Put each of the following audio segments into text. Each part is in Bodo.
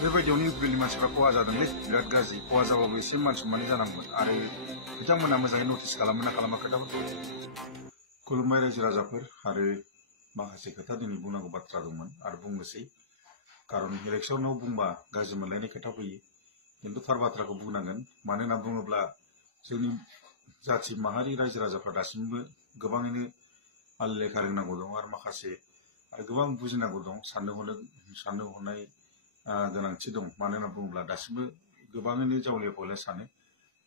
बेबायदियावनो इउपिएलनि मानसिफ्रा खहा जादोंलै बिराद गाज्रि खहा जाबाबो एसे मान सनमाननि जानांगौमोन आरो बिथांमोना मोजाङै नटिस खालामो ना खालामा खोथाफोरखौ खुलुमबाय रायजो राजाफोर आरो माखासे खोथा दिनै बुंनांगौ बाथ्रा दंमोन आरो बुंनोसै कारन इलेक्सनाव बुंबा गाज्रि मोनलायनाय खोथा फैयो खिन्थु थार बाथ्राखौ बुंनांगोन मानो होनना बुङोब्ला जोंनि जाथि माहारि रायजो राजाफ्रा दासिमबो गोबाङैनो लेखा रोंनांगौ दं आरो माखासे गोबां बुजिनांगौ दं साननो हनाय गोनांथि दं मानो होनना बुङोब्ला दासिमबो गोबाङैनो जावलिया फावलिया सानो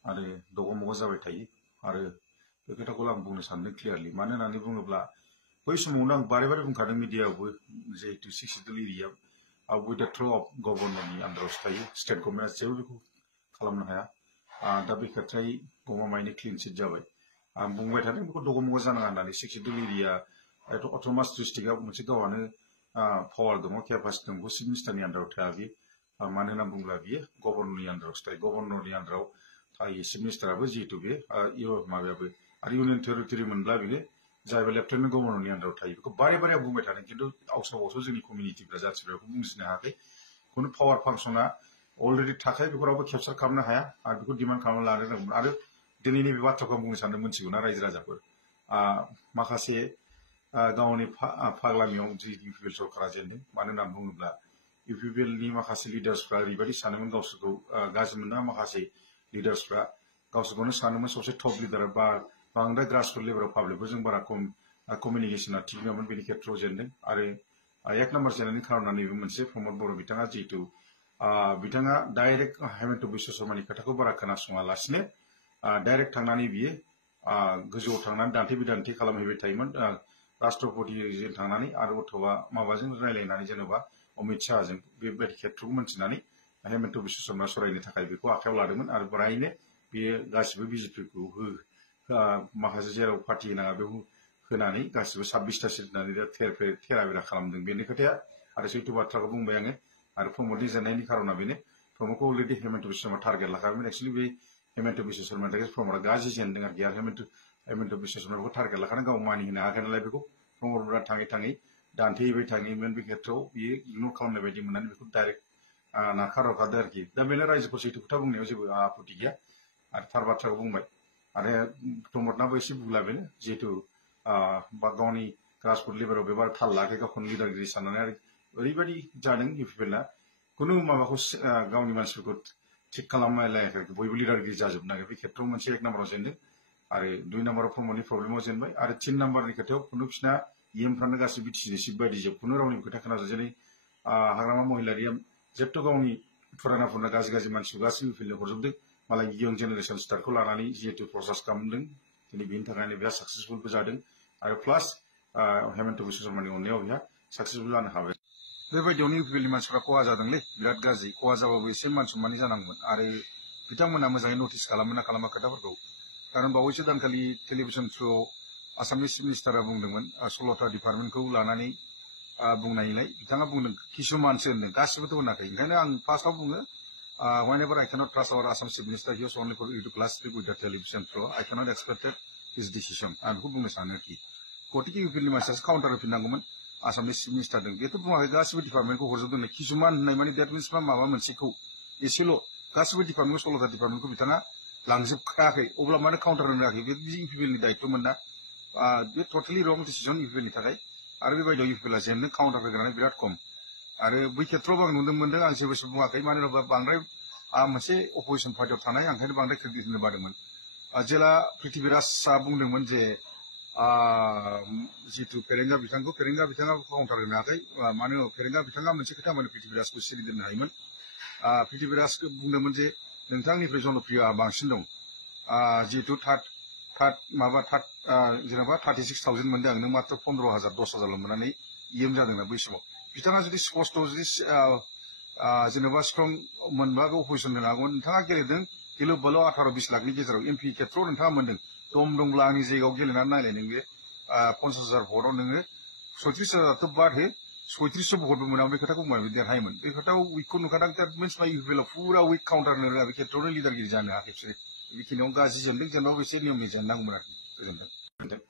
आरो दगमग जाबाय थायो आरो बे खोथाखौ आं बुंनो सानदों क्लियारलि मानो होननानै बुङोब्ला बै समावनो आं बारे बारे बुंखादों मिडियायावबो जिहेतु 6 सिडुल एरिया विथ द थ्र अफ गभर्नरनि आन्दारावसो थायो स्टेट गभर्नमेन्टआ जेबो बेखौ खालामनो हाया दा बे खोथायै गमामायैनो क्लिन चिट जाबाय आं बुंबाय थादों बेखौ दगमग जानाङा होननानै 6 सिडुल एरिया अट'नमास डिस्ट्रिक्टआ मोनसे गावहानो पावार दङ केपासिटि दं चिफ मिनिस्टारनि आन्दाराव थाया बे मानो होनना बुङोब्ला बियो गभर्नरनि आन्दारावसो थायो गभर्नरनि आन्दाराव थायो चिफ मिनिस्टाराबो जिहेतु बे माबायाबो आरो इउनियन टेरिटरि मोनब्ला बेनो जायबा लेफ्टेनेन्ट गभर्नरनि आन्दाराव थायो बेखौ बारे बारे बुंबाय थादों खिन्थु आउटसाइडआवसो जोंनि कमिउनिटिफ्रा जाथिफ्रा बेखौ बुजिनो हायाखै खुनु पावार फांसना अलरेडि थाखाय बेखौ रावबो केपचार खालामनो हाया आरो बेखौ डिमान्ड खालामना लानो नांगौमोन आरो दिनैनि बे बाथ्राखौ आं बुंनो सानदों मोनथिगौ ना रायजो राजाफोर माखासे गावनि फाग्लामियाव जि इउपिएल सरकारा जेनदों मानो होनना बुङोब्ला इउपिएलनि माखासे लिडार्सफ्रा ओरैबायदि सानोमोन गावसोरखौ गाज्रि मोनना माखासे लिडार्सफ्रा गावसोरखौनो सानोमोन सबसे टप लिडार बा बांद्राय ग्रासरुट लेभेलाव पाब्लिकफोरजों बारा कमिउनिकेशना थिग नङामोन बेनि खेत्रआव जेनदों आरो एक नाम्बार जेननायनि खारना नैबे मोनसे प्रमद बर' बिथाङा जिहेतु बिथाङा डाइरेक्ट हेमन्त बिश्व शर्मानि खोथाखौ बारा खोनासङालासिनो डाइरेक्ट थांनानै बियो गोजौआव थांनानै दान्थे बिदान्थे खालामहैबाय थायोमोन राष्ट्रपतिजों थांनानै आरो अथवा माबाजों रायलायनानै जेनेबा अमित शाहजों बेबायदि खेत्रखौ मोनथिनानै हेमन्त बिश्व शर्मा सरायनो थाखाय बेखौ आखायाव लादोंमोन आरो फ्रायनो बेयो गासिबो बिजेपिखौ माखासे जेराव पार्टि होनाङा बेखौ होनानै गासिबो 26टा सिट होनानै थेरा बेरा खालामदों बेनि खोथाया आरो सैथो बाथ्राखौ बुंबाय आङो आरो प्रमदनि जेननायनि खारना बेनो प्रमदखौ अलरेडि हेमन्त बिश्व शर्मा टारगेट लाखाबायमोन एक्सुअलि बे हेमन्त बिश्व शर्मानि थाखाय प्रमदआ गाज्रि जेनदों आरोखि आरो हेमन्त बिश्व शर्माखौ टारगेट लाखानानै गाव मानि होनो हायाखै नालाय बेखौ प्रमदफोरा थाङै थाङै दान्थेहैबाय थाङोमोन बे खेत्रआव बियो इगनर खालामनाय बायदि मोननानै बेखौ डाइरेक्ट नारखारहरखादों आरोखि दा बेनो रायजोफोर सैथो खोथा बुंनायाव जेबो आपत्ति गैया आरो थार बाथ्राखौ बुंबाय आरो प्रमदनाबो एसे बुंला बेनो जिहेतु गावनि ग्रासरुट लेभेलाव बेबार थाल लायाखै गावखौनो लिडारगिरि साननानै आरो ओरैबायदि जादों इउपिएलआ खुनु माबाखौ गावनि मानसिफोरखौ थिग खालामलायाखै बयबो लिडारगिरि जाजोबनो नागिरो बे खेत्रआव मोनसे एक नाम्बाराव जेनदों आरो 2 नाम्बाराव प्रमदनि प्रब्लेमाव जेनबाय आरो 3 नाम्बारनि खोथायाव खुनु बिसिना इएमफ्रानो गासिबो बिटिसि सिट बायदि जोब खुनु रावनिबो खोथा खोनाजोब जेरै हाग्रामा महिलारिया जेबथ' गावनि फुराना गाज्रि मानसिखौ गासिबो इउपिएलनो हरजोबदों मालाय यंग जेनेरेशन स्टारखौ लानानै जिहेतु प्रसेस खालामदों दिनै बेनि थाखायनो बिराद साक्सेसफुलबो जादों आरो प्लास हेमन्त बिश्व शर्मानि अननायाव बिहा साक्सेसफुल जानो हाबाय बेबायदियावनो इउपिएलनि मानसिफ्रा खहा जादोंलै बिराद गाज्रि खहा जाबाबो एसे मान सनमाननि जानांगौमोन आरो बिथांमोना मोजाङै नटिस खालामो ना खालामा खोथाफोरखौ कारन बावैसो दानखालि टेलिभिजन थ्रुआव आसामनि चिफ मिनिस्टारा बुंदोंमोन 16टा डिपार्टमेन्टखौ लानानै बुंनायलाय बिथाङा बुंदों किसुमानसो होनदों गासिबोथ' होनाखै ओंखायनो आं फार्स्टआव बुङो whenever I cannot trust our Assam Chief Minister, he was only for you to class speak with the television through. I cannot expect his decision. आं बेखौ बुंनो सानो आरोखि गतिके इउपिएलनि मानसियासो काउन्टार होफिननांगौमोन आसामनि चिफ मिनिस्टारजों बेथ' बुङाखै गासिबो डिपार्टमेन्टखौ हरजोबदों किसुमान होननाय माने देट मिन्स माबा मोनसेखौ एसेल' गासिबो डिपार्टमेन्ट 16टा डिपार्टमेन्टखौ बिथाङा लांजोबखायाखै अब्ला मानो काउन्टार होनो हायाखै बे इउपिएलनि दायित्वमोन ना बे टटेलि रं डिसिजन इउपिएलनि थाखाय आरो बेबायदियाव इउपिएलआ जेननो काउन्टार होग्रानै बिराद खम आरो बै खेत्रआव आं नुनो मोनदों आं जेबो बुङाखै मानो होनोब्ला बांद्राय मोनसे अपोजिसन पार्टियाव थानाय आं ओंखायनो बांद्राय क्रेडिट होनो बादोंमोन जेला पृथ्वीराजआ बुंदोंमोन जे जितु फेरेंगा बिथाङा काउन्टार होनो हायाखै मानो फेरेंगा बिथाङा मोनसे खोथा माने पृथ्वीराजखौ सिरि दोननो हायोमोन पृथ्वीराजखौ बुंदोंमोन जे नोंथांनिफ्राय जनप्रियआ बांसिन दं जितु जेनेबा 36,000 मोनदों आं नों मात्र 15,000 10,000 मोननानै इएम जादोंना बै समाव बिथाङा जुदि स्पष्ट जुदि जेनेबा स्ट्रं मोनबा अपोजिसन होनो हागौमोन नोंथाङा गेलेदों गिलु बालु 18-20 लाखनि गेजेराव एमपि खेत्रआव नोंथाङा मोनदों दम दंब्ला आंनि जायगायाव गेलेनानै नायलाय नों बे 50,000 भटआव नोङो 36,000थ' बाद हो 3600 भटबो मोना बे खोथाखौ बुंबाय देरहायोमोन बे खोथाखौ उइकखौ नुखादों दैट मिन्स माय इउपिएलआव फुरा उइक काउन्टार होनो रोङा बे खेत्रआवनो लिडारगिरि जानो हायाखै बिसोरो बेखिनियाव गाज्रि जेनदों जेनबाबो एसे नियमनि जेननांगौमोन आरोखि गोजोनथों